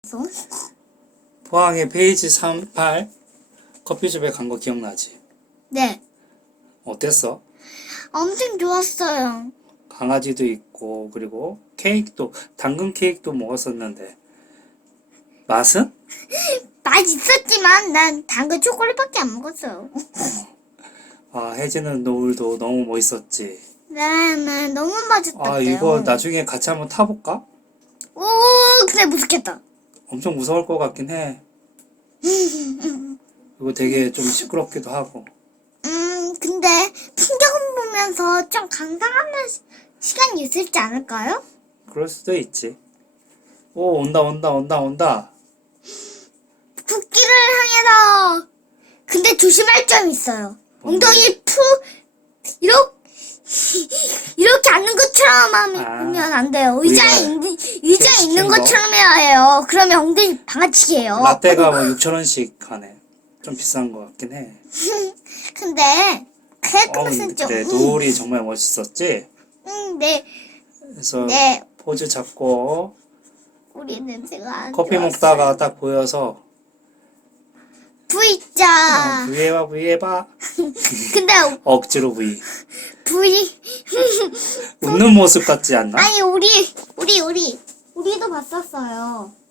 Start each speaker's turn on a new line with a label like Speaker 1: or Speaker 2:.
Speaker 1: 포항에 페이지 38 커피숍에 간 거 기억나지?
Speaker 2: 네.
Speaker 1: 어땠어?
Speaker 2: 엄청 좋았어요.
Speaker 1: 강아지도 있고 그리고 케이크도 당근 케이크도 먹었었는데 맛은?
Speaker 2: 맛있었지만 난 당근 초콜릿밖에 안 먹었어요.
Speaker 1: 아, 혜진은 노을도 너무 멋있었지.
Speaker 2: 네, 너무 맛있었대요.
Speaker 1: 아, 이거 나중에 같이 한번 타볼까?
Speaker 2: 오, 근데 무섭겠다.
Speaker 1: 엄청 무서울 것 같긴 해. 이거 되게 좀 시끄럽기도 하고.
Speaker 2: 근데 풍경 보면서 좀 감상하는 시간이 있을지 않을까요?
Speaker 1: 그럴 수도 있지. 오, 온다.
Speaker 2: 국기를 향해서. 근데 조심할 점이 있어요.
Speaker 1: 뭔데?
Speaker 2: 엉덩이 이렇게 앉는 것처럼 하면 안 돼요. 의자에 있는
Speaker 1: 거?
Speaker 2: 것처럼 해야 해요. 그러면 엉덩이 방아치기예요.
Speaker 1: 라떼가 뭐 6,000원씩 하네. 좀 비싼 것 같긴 해.
Speaker 2: 근데 크레크맛은 좀.
Speaker 1: 근데 노을이 정말 멋있었지?
Speaker 2: 네.
Speaker 1: 그래서
Speaker 2: 네.
Speaker 1: 포즈 잡고
Speaker 2: 우리 냄새가 안
Speaker 1: 커피
Speaker 2: 좋았어요.
Speaker 1: 먹다가 딱 보여서
Speaker 2: V자.
Speaker 1: V 해봐.
Speaker 2: 근데
Speaker 1: 억지로 V.
Speaker 2: V.
Speaker 1: 웃는 모습 같지 않나?
Speaker 2: 아니 우리도 봤었어요.